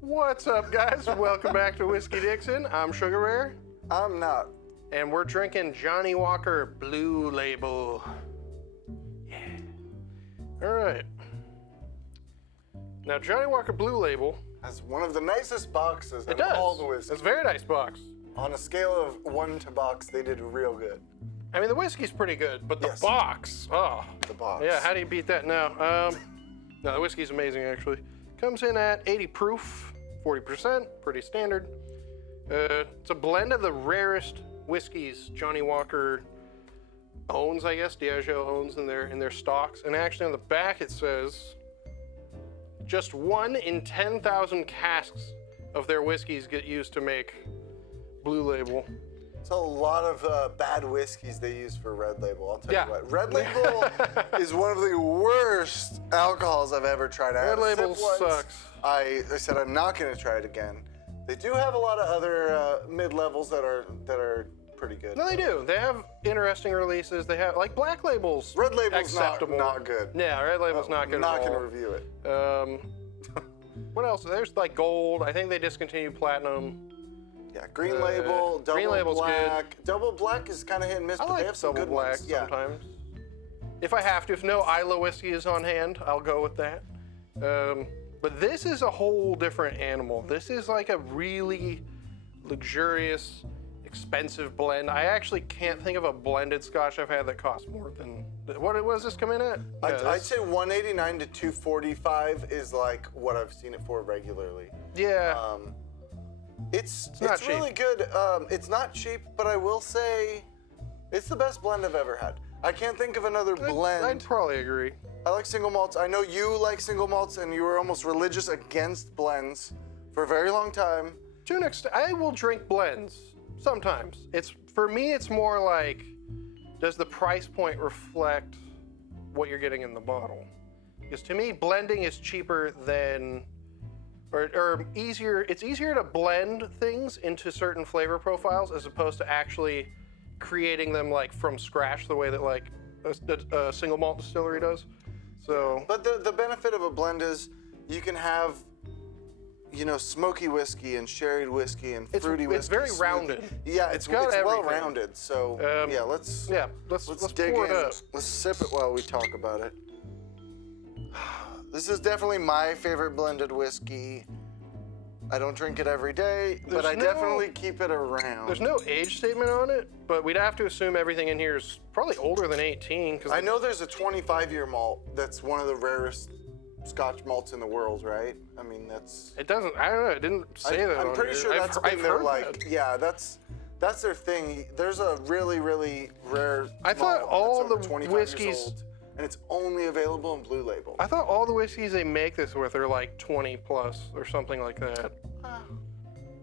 What's up, guys? Welcome back to Whiskey Dixon. I'm Sugarbear. I'm not. And we're drinking Johnnie Walker Blue Label. Yeah. All right. Now, Johnnie Walker Blue Label Has one of the nicest boxes It of does. all the whiskey. It's a very nice box. On a scale of 1 to box, they did real good. I mean, the whiskey's pretty good, but the Yes. box, oh. The box. Yeah, how do you beat that now? No, the whiskey's amazing, actually. Comes in at 80 proof, 40%, pretty standard. It's a blend of the rarest whiskeys Johnnie Walker owns, I guess, Diageo owns in their stocks. And actually on the back it says, just 1 in 10,000 casks of their whiskeys get used to make Blue Label. It's a lot of bad whiskeys they use for Red Label. I'll tell Yeah. you what. Red Label is one of the worst alcohols I've ever tried. I Red had a Label sip once. sucks. I said I'm not going to try it again. They do have a lot of other mid-levels that are pretty good. No, they do. They have interesting releases. They have, like, Black Label's Red Label's acceptable. not good. Yeah, Red Label's not good I'm not at all. going to review it. What else? There's like gold. I think they discontinued platinum. Yeah, Green Label, Double Green Label's Black. Double Black is kind of hit and miss, I but like they have some double good black ones. Yeah. sometimes. If I have to, if no Isla whiskey is on hand, I'll go with that. But this is a whole different animal. This is like a really luxurious, expensive blend. I actually can't think of a blended Scotch I've had that costs more than what does this come in at? I'd say 189 to 245 is like what I've seen it for regularly. Yeah. It's not really good. It's not cheap, but I will say it's the best blend I've ever had. I can't think of another blend. I'd probably agree. I like single malts. I know you like single malts, and you were almost religious against blends for a very long time. To an extent, I will drink blends sometimes. For me, it's more like, does the price point reflect what you're getting in the bottle? Because to me, blending is cheaper than, or easier. It's easier to blend things into certain flavor profiles as opposed to actually creating them like from scratch the way that like a single malt distillery does. So, But the benefit of a blend is you can have, smoky whiskey and sherried whiskey and fruity whiskey. it's very smoothie. rounded. Yeah, it's got everything. well rounded. So let's dig pour in. it up. Let's sip it while we talk about it. This is definitely my favorite blended whiskey. I don't drink it every day, but I definitely keep it around. There's no age statement on it, but we'd have to assume everything in here is probably older than 18. I know there's a 25-year malt that's one of the rarest Scotch malts in the world, right? I mean, that's... It doesn't, I don't know, it didn't say that I'm on pretty here. sure that's I've been their, heard like, that. yeah, that's their thing. There's a really, really rare I thought malt all that's over the 25 years whiskeys- old, and it's only available in Blue Label. I thought all the whiskeys they make this with are like 20 plus or something like that.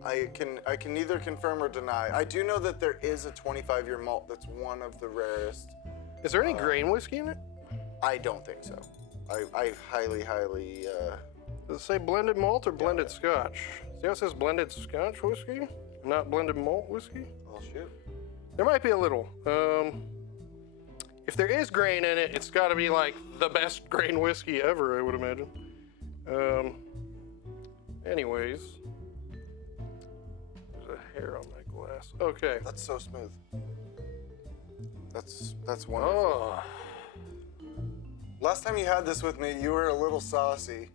I can neither confirm or deny. I do know that there is a 25-year malt that's one of the rarest. Is there any grain whiskey in it? I don't think so. I highly, Does it say blended malt or blended Scotch? See how it says blended Scotch whiskey, not blended malt whiskey? oh shoot. There might be a little. If there is grain in it, it's got to be like the best grain whiskey ever, I would imagine. Anyways, there's a hair on my glass. Okay. That's so smooth. That's wonderful. Oh, Last time you had this with me, you were a little saucy,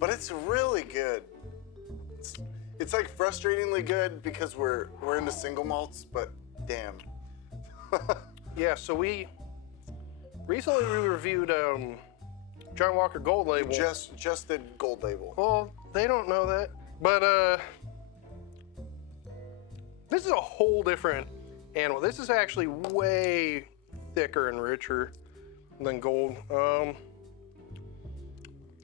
but it's really good. It's like frustratingly good because we're into single malts, but damn. yeah. So we recently reviewed Johnnie Walker Gold Label. Just the Gold Label. Well, they don't know that, but this is a whole different animal. This is actually way thicker and richer than gold.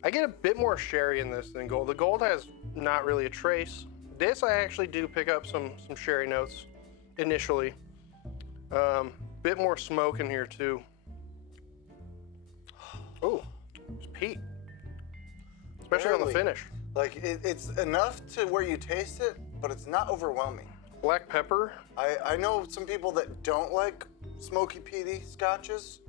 I get a bit more sherry in this than gold. The gold has not really a trace. This I actually do pick up some sherry notes initially. Bit more smoke in here too. Oh, it's peat, especially on the Barely. finish. Like it's enough to where you taste it, but it's not overwhelming. Black pepper. I know some people that don't like smoky peaty scotches,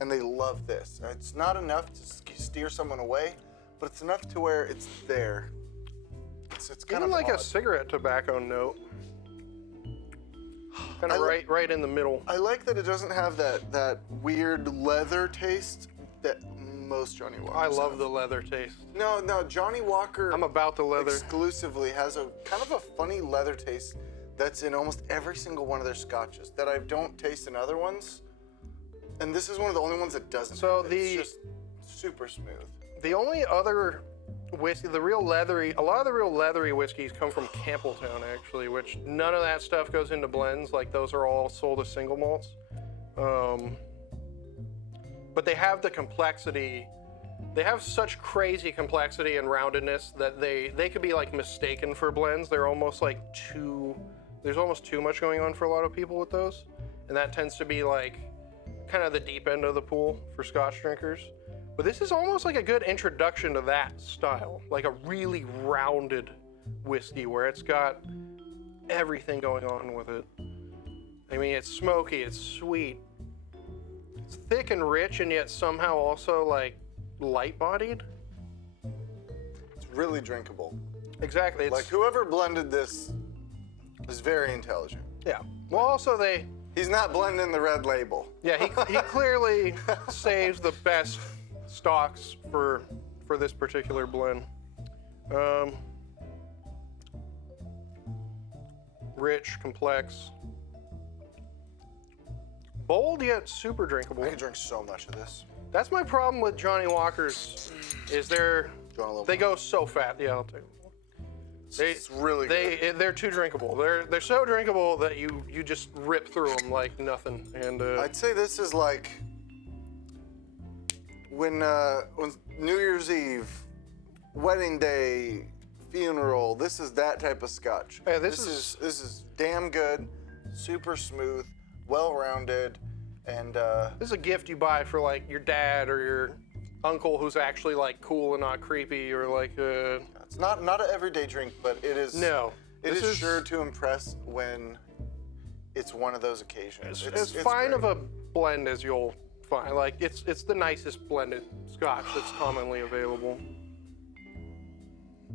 and they love this. It's not enough to steer someone away, but it's enough to where it's there. It's kind Even of like odd. a cigarette tobacco note. Kind of right in the middle. I like that it doesn't have that weird leather taste that most Johnnie Walkers I love have. the leather taste. No, Johnnie Walker I'm about the leather. exclusively has a kind of a funny leather taste that's in almost every single one of their scotches that I don't taste in other ones. And this is one of the only ones that doesn't. So have it. It's just super smooth. The only other whiskey, a lot of the real leathery whiskeys come from Campbelltown, actually, which none of that stuff goes into blends. Like, those are all sold as single malts. But they have the complexity. They have such crazy complexity and roundedness that they could be, like, mistaken for blends. They're almost like there's almost too much going on for a lot of people with those. And that tends to be, like, kind of the deep end of the pool for Scotch drinkers. But this is almost like a good introduction to that style, like a really rounded whiskey where it's got everything going on with it. I mean, it's smoky, it's sweet, it's thick and rich, and yet somehow also like light-bodied. It's really drinkable. Exactly. It's, Like whoever blended this is very intelligent. yeah. Well, also He's not blending the red label. he clearly saves the best stocks for this particular blend. Rich, complex, bold yet super drinkable. I could drink so much of this. That's my problem with Johnnie Walkers, is they go so fast. Yeah, I'll take one. It's really good. They're too drinkable. They're so drinkable that you just rip through them like nothing. And I'd say this is like when New Year's Eve, wedding day, funeral. This is that type of scotch. Yeah, this is damn good, super smooth, well-rounded, and this is a gift you buy for like your dad or your uncle who's actually like cool and not creepy, or like it's not an everyday drink, but it is. No, it is sure to impress when it's one of those occasions. It's fine great. of a blend as you'll find. Like it's the nicest blended scotch that's commonly available.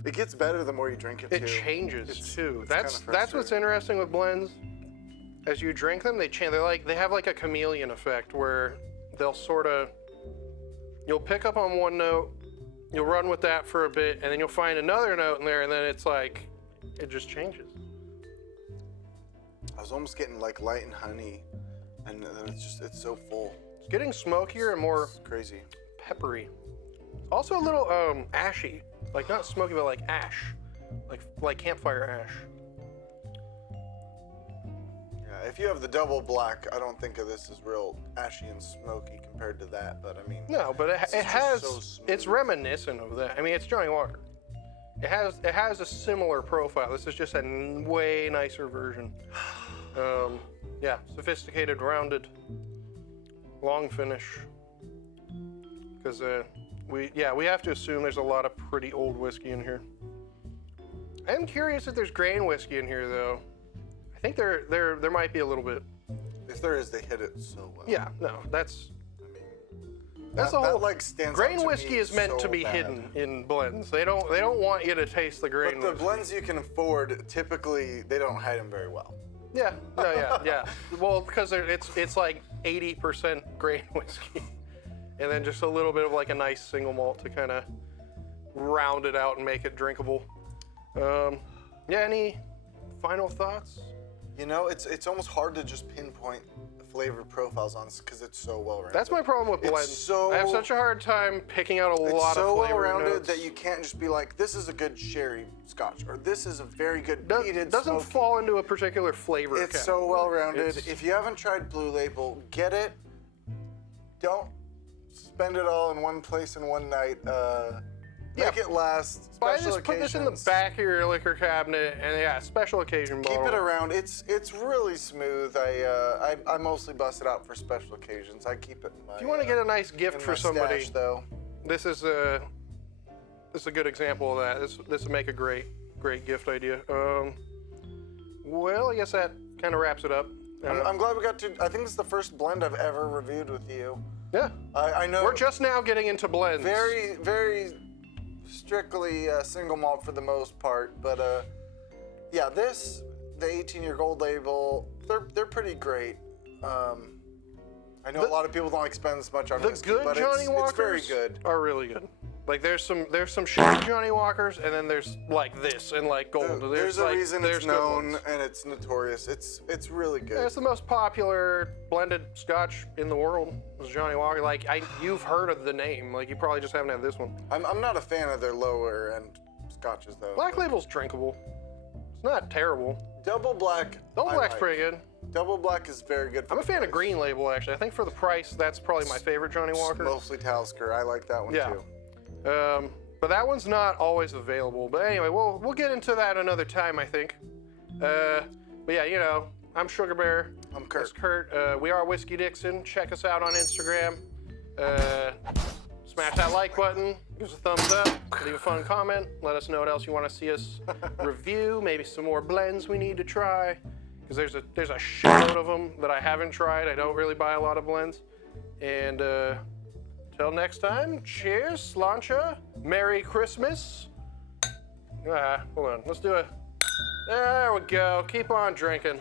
It gets better the more you drink it too. It changes too. It's That's what's interesting with blends. As you drink them, they change. They have like a chameleon effect where they'll sort of, you'll pick up on one note, you'll run with that for a bit, and then you'll find another note in there, and then it's like, it just changes. I was almost getting like light and honey, and then it's so full. It's getting smokier and more It's crazy. peppery. Also a little ashy, like not smoky, but like ash, like campfire ash. Yeah, if you have the double black, I don't think of this as real ashy and smoky compared to that, but I mean. No, but it just has, so smooth. it's reminiscent of that. I mean, it's Johnnie Walker. It has a similar profile. This is just a way nicer version. Yeah, sophisticated, rounded, long finish. Because we have to assume there's a lot of pretty old whiskey in here. I am curious if there's grain whiskey in here, though. I think there might be a little bit. If there is, they hit it so well. Yeah, no, that's That, the whole. that like stands Grain out to whiskey me is meant so to be bad. hidden in blends. They don't want you to taste the grain But the whiskey. blends you can afford, typically, they don't hide them very well. Yeah, no, yeah. Well, because it's like 80% grain whiskey, and then just a little bit of like a nice single malt to kind of round it out and make it drinkable. Yeah. Any final thoughts? You know, it's almost hard to just pinpoint the flavor profiles on this because it's so well rounded. That's my problem with blends. I have such a hard time picking out a lot It's so of well flavor rounded notes. that you can't just be like, this is a good sherry scotch, or this is a very good peated doesn't smoky. fall into a particular flavor. It's category. so well rounded. It's- If you haven't tried Blue Label, get it. Don't spend it all in one place in one night. Make it last. Buy Special this, put this in the occasions. back of your liquor cabinet, and yeah, special occasion bottle. Keep it around. It's really smooth. I mostly bust it out for special occasions. I keep it in my. If you want to get a nice gift in for my somebody, stash, though. this is a good example of that. This would make a great gift idea. Well, I guess that kind of wraps it up. I'm glad we got to. I think it's the first blend I've ever reviewed with you. Yeah, I know. we're just now getting into blends. very, very strictly single malt for the most part, but yeah, the 18-year gold label, they're pretty great. I know a lot of people don't like spend as much on whiskey, but Johnnie it's very Walkers good. are really good. Like there's some shitty Johnnie Walkers, and then there's like this and like gold. There's a like, reason there's it's good known ones. and it's notorious. It's really good. Yeah, it's the most popular blended Scotch in the world. Is Johnnie Walker. Like you've heard of the name. Like you probably just haven't had this one. I'm not a fan of their lower end scotches though. Black Label's drinkable. It's not terrible. Double Black. Double I Black's like. pretty good. Double Black is very good. I'm a fan of Green Label actually. I think for the price, that's probably my favorite Johnnie Walker. Mostly Talisker. I like that one too. But that one's not always available. But anyway, we'll get into that another time, I think. But yeah, you know, I'm Sugarbear. I'm Kurt. That's Kurt. We are Whiskey Dixon. Check us out on Instagram. Smash that like button. Give us a thumbs up. Leave a fun comment. Let us know what else you want to see us review. Maybe some more blends we need to try. Because there's a shitload of them that I haven't tried. I don't really buy a lot of blends. And till next time, cheers, sláinte, Merry Christmas. Hold on, let's do it. There we go. Keep on drinking.